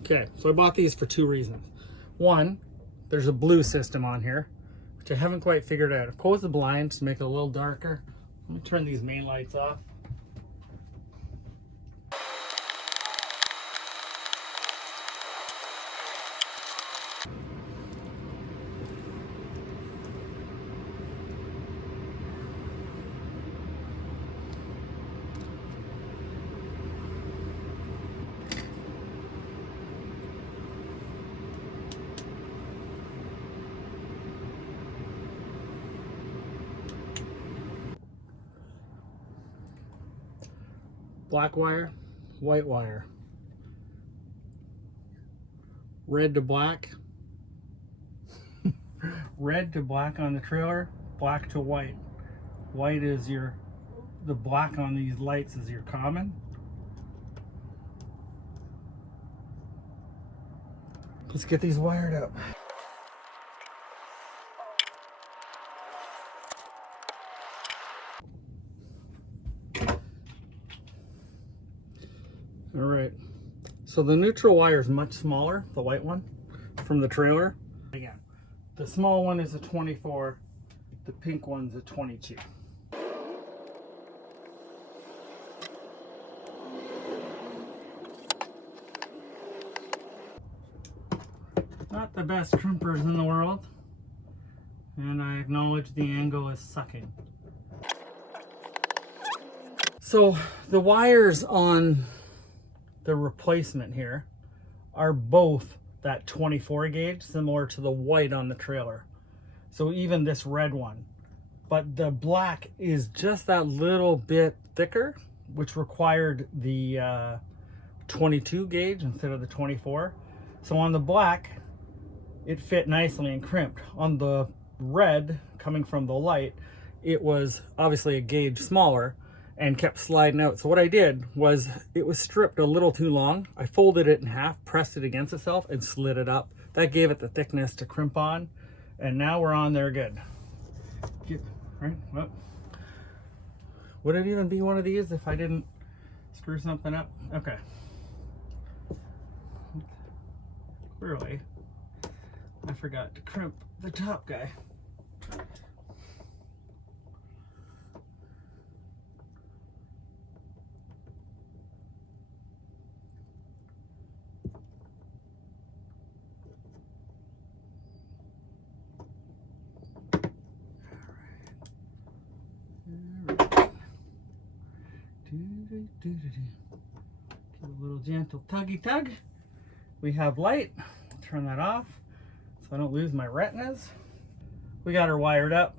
Okay, so I bought these for two reasons. One, there's a blue system on here, which I haven't quite figured out. I've closed the blinds to make it a little darker. Let me turn these main lights off. Black wire, white wire. Red to black. Red to black on the trailer, black to white. White is the black on these lights is your common. Let's get these wired up. All right, so the neutral wire is much smaller, the white one, from the trailer. Again, the small one is a 24, the pink one's a 22. Not the best crimpers in the world, and I acknowledge the angle is sucking. So the wires on the replacement here are both that 24 gauge, similar to the white on the trailer. So even this red one, but the black is just that little bit thicker, which required the 22 gauge instead of the 24. So on the black, it fit nicely and crimped. On the red, coming from the light, it was obviously a gauge smaller and kept sliding out. So what I did was, it was stripped a little too long. I folded it in half, pressed it against itself, and slid it up. That gave it the thickness to crimp on, and now we're on there good. Right? Well, would it even be one of these if I didn't screw something up? Okay. Clearly, I forgot to crimp the top guy. Give a little gentle tuggy tug. We have light. Turn that off so I don't lose my retinas. We got her wired up.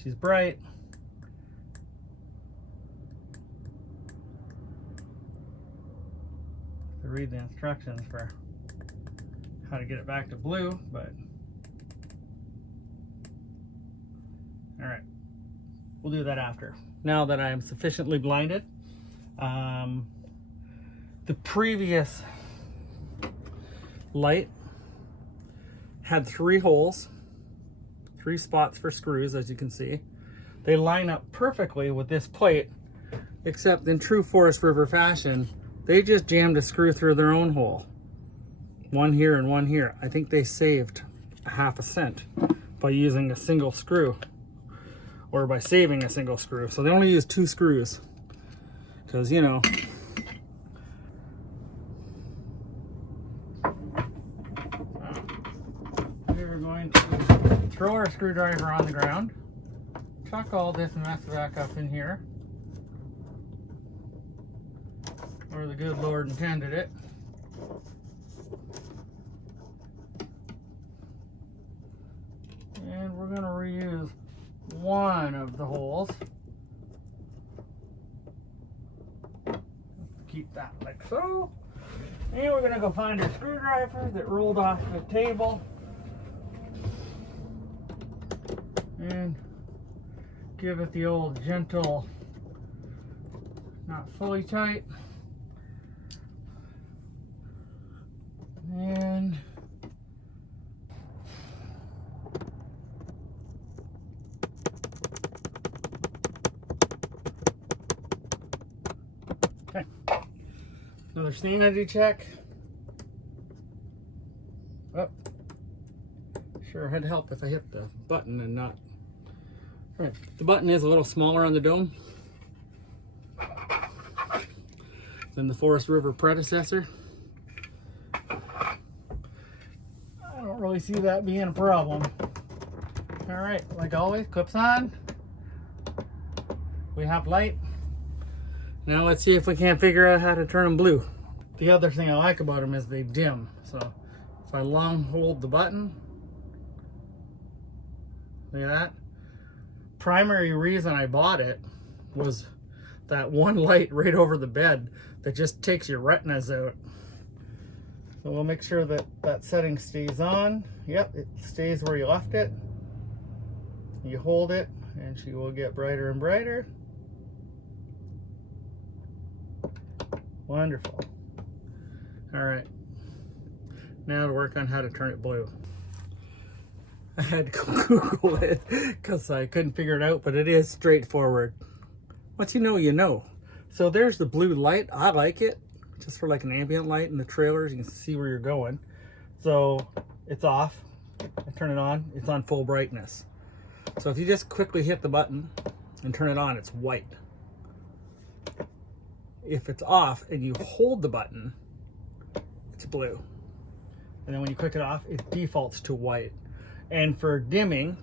She's bright. To read the instructions for how to get it back to blue, but all right, we'll do that after. Now that I am sufficiently blinded, the previous light had 3 holes, 3 spots for screws, as you can see. They line up perfectly with this plate, except in true Forest River fashion, they just jammed a screw through their own hole. One here and one here. I think they saved ½ cent by using a single screw, or by saving a single screw. So they only use 2 screws, because, you know, we're going to throw our screwdriver on the ground, chuck all this mess back up in here, where the good Lord intended it. And we're going to reuse one of the holes. Keep that like so. And we're going to go find our screwdriver that rolled off the table. And give it the old gentle, not fully tight. And okay. Another sanity check. Sure, it'd help if I hit the button and not. All right, the button is a little smaller on the dome than the Forest River predecessor. I don't really see that being a problem. All right, like always, clips on. We have light. Now let's see if we can't figure out how to turn them blue. The other thing I like about them is they dim. So if I long hold the button, look at that. Primary reason I bought it was that one light right over the bed that just takes your retinas out. So we'll make sure that that setting stays on. Yep, it stays where you left it. You hold it and she will get brighter and brighter. Wonderful. All right, now to work on how to turn it blue. I had to Google it because I couldn't figure it out, but it is straightforward. Once you know, you know. So there's the blue light. I like it, just for like an ambient light in the trailers. You can see where you're going. So it's off. I turn it on. It's on full brightness. So if you just quickly hit the button and turn it on, it's white. If it's off and you hold the button, it's blue. And then when you click it off, it defaults to white. And for dimming,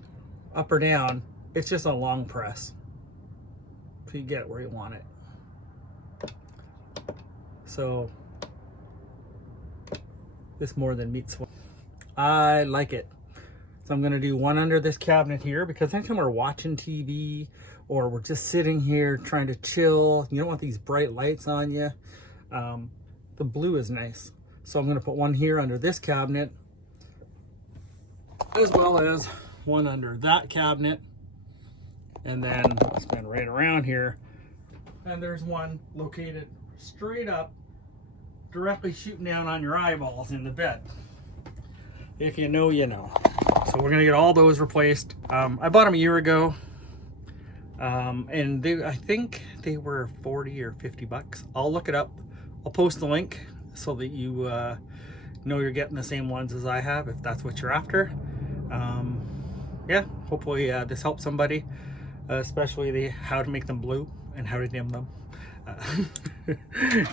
up or down, it's just a long press. So you get it where you want it. So this more than meets one. I like it. So I'm gonna do one under this cabinet here because anytime we're watching TV or we're just sitting here trying to chill, you don't want these bright lights on you. The blue is nice. So I'm gonna put one here under this cabinet, as well as one under that cabinet. And then I'll spin right around here. And there's one located straight up, directly shooting down on your eyeballs in the bed. If you know, you know. So we're gonna get all those replaced. I bought them a year ago. And I think they were 40 or 50 bucks. I'll look it up. I'll post the link so that you know you're getting the same ones as I have, if that's what you're after. Yeah, hopefully this helps somebody, especially how to make them blue and how to dim them.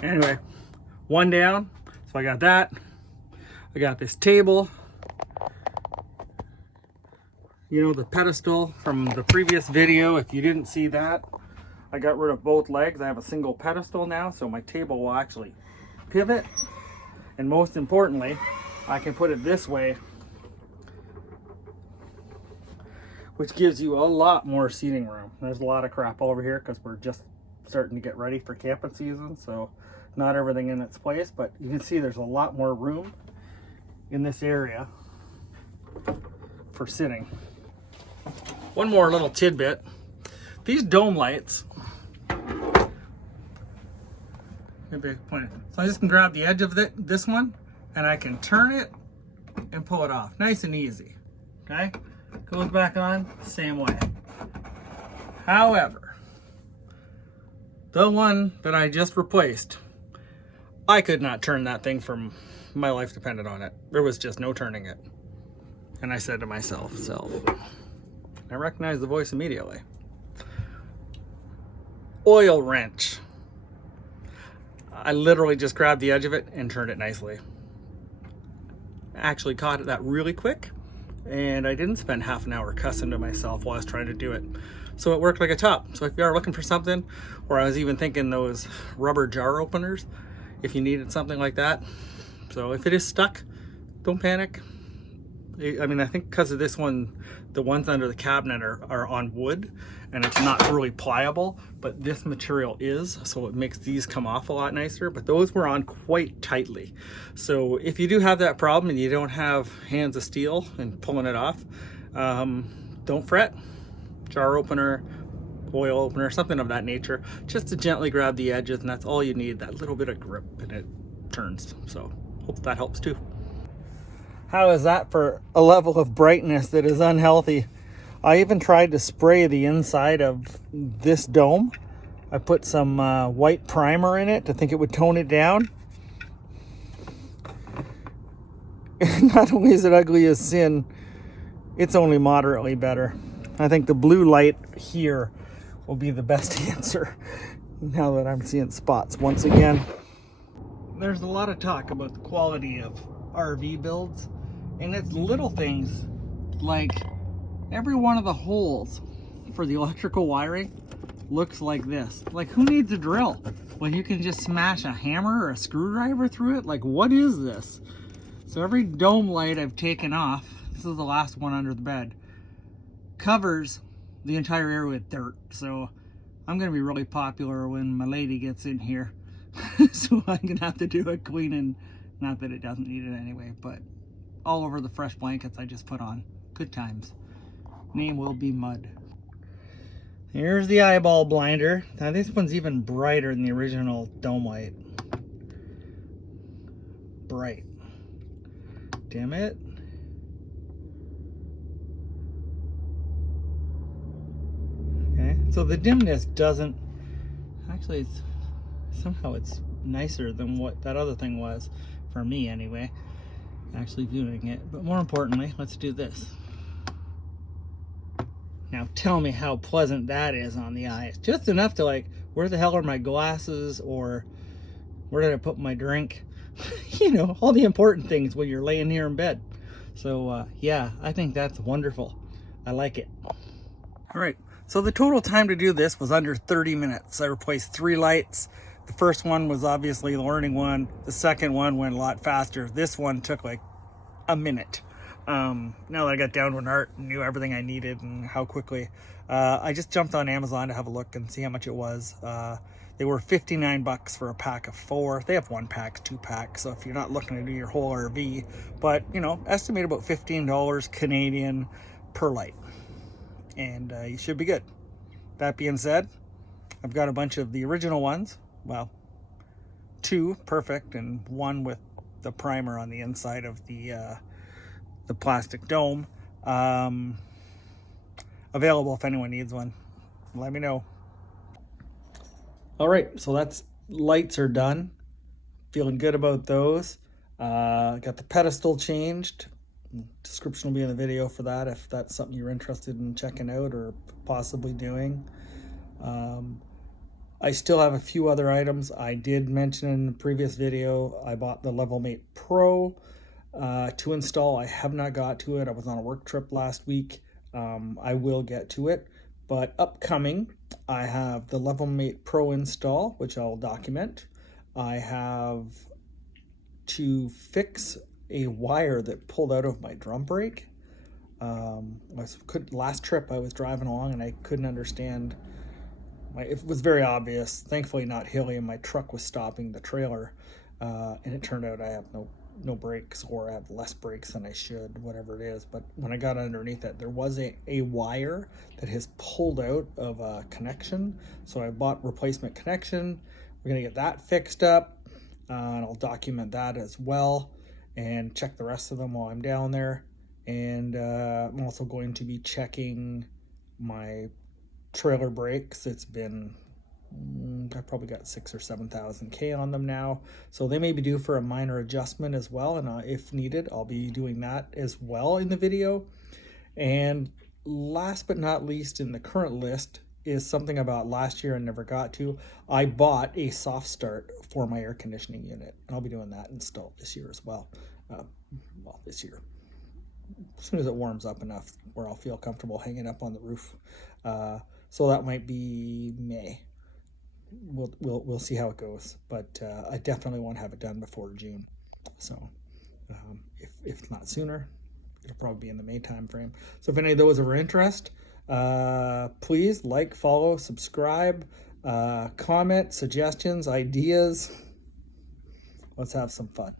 Anyway, one down. So I got that. I got this table. You know, the pedestal from the previous video. If you didn't see that, I got rid of both legs. I have a single pedestal now, so my table will actually pivot. And most importantly, I can put it this way, which gives you a lot more seating room. There's a lot of crap over here because we're just starting to get ready for camping season, so not everything in its place, but you can see there's a lot more room in this area for sitting. One more little tidbit. These dome lights, maybe I can point it. So I just can grab the edge of this one and I can turn it and pull it off. Nice and easy. Okay? Goes back on, same way. However, the one that I just replaced, I could not turn that thing from my life depended on it. There was just no turning it. And I said to myself, I recognized the voice immediately. Oil wrench. I literally just grabbed the edge of it and turned it nicely. I actually caught that really quick, and I didn't spend half an hour cussing to myself while I was trying to do it. So it worked like a top. So if you are looking for something, or I was even thinking those rubber jar openers, if you needed something like that. So if it is stuck, don't panic. I mean, I think because of this one, the ones under the cabinet are on wood and it's not really pliable, but this material is, so it makes these come off a lot nicer, but those were on quite tightly. So if you do have that problem and you don't have hands of steel and pulling it off, don't fret. Jar opener, oil opener, something of that nature, just to gently grab the edges, and that's all you need, that little bit of grip, and it turns. So hope that helps too. How is that for a level of brightness that is unhealthy? I even tried to spray the inside of this dome. I put some white primer in it to think it would tone it down. Not only is it ugly as sin, it's only moderately better. I think the blue light here will be the best answer now that I'm seeing spots once again. There's a lot of talk about the quality of RV builds, and it's little things like every one of the holes for the electrical wiring looks like this. Like, who needs a drill when you can just smash a hammer or a screwdriver through it? Like, what is this? So every dome light I've taken off, this is the last one under the bed, covers the entire area with dirt. So I'm gonna be really popular when my lady gets in here. So I'm gonna have to do a cleaning. Not that it doesn't need it anyway, but all over the fresh blankets I just put on. Good times. Name will be Mud. Here's the eyeball blinder. Now this one's even brighter than the original dome light. Bright. Dim it. Okay, so the dimness doesn't, actually somehow it's nicer than what that other thing was, for me anyway, actually viewing it. But more importantly, let's do this. Now tell me how pleasant that is on the eyes. Just enough to like, where the hell are my glasses, or where did I put my drink? You know, all the important things when you're laying here in bed. So yeah, I think that's wonderful. I like it. All right, so the total time to do this was under 30 minutes. I replaced 3 lights. The first one was obviously the learning one. The second one went a lot faster. This one took like a minute. Now that I got down to an art and knew everything I needed and how quickly, I just jumped on Amazon to have a look and see how much it was. They were 59 bucks for a pack of 4. They have 1 pack, 2 packs, so if you're not looking to do your whole RV, but you know, estimate about $15 Canadian per light, and you should be good. That being said, I've got a bunch of the original ones. Well, 2 perfect and 1 with the primer on the inside of the plastic dome. Available if anyone needs one. Let me know. All right, so that's lights are done. Feeling good about those. Got the pedestal changed. Description will be in the video for that if that's something you're interested in checking out or possibly doing. I still have a few other items. I did mention in the previous video, I bought the Levelmate Pro to install. I have not got to it. I was on a work trip last week. I will get to it, but upcoming, I have the Levelmate Pro install, which I'll document. I have to fix a wire that pulled out of my drum brake. Last trip I was driving along and I couldn't understand. It was very obvious, thankfully not hilly, and my truck was stopping the trailer, and it turned out I have no brakes, or I have less brakes than I should, whatever it is. But when I got underneath it, there was a wire that has pulled out of a connection, so I bought replacement connection. We're gonna get that fixed up, and I'll document that as well and check the rest of them while I'm down there. And I'm also going to be checking my trailer brakes. It's been, I've probably got 6,000 or 7,000 K on them now, so they may be due for a minor adjustment as well, and if needed, I'll be doing that as well in the video. And last but not least in the current list is something about last year I never got to. I bought a soft start for my air conditioning unit, and I'll be doing that install this year as well. Well, this year, as soon as it warms up enough where I'll feel comfortable hanging up on the roof. So that might be May. We'll see how it goes, but I definitely want to have it done before June. So if not sooner, it'll probably be in the May time frame. So if any of those are of interest, please like, follow, subscribe, comment, suggestions, ideas. Let's have some fun.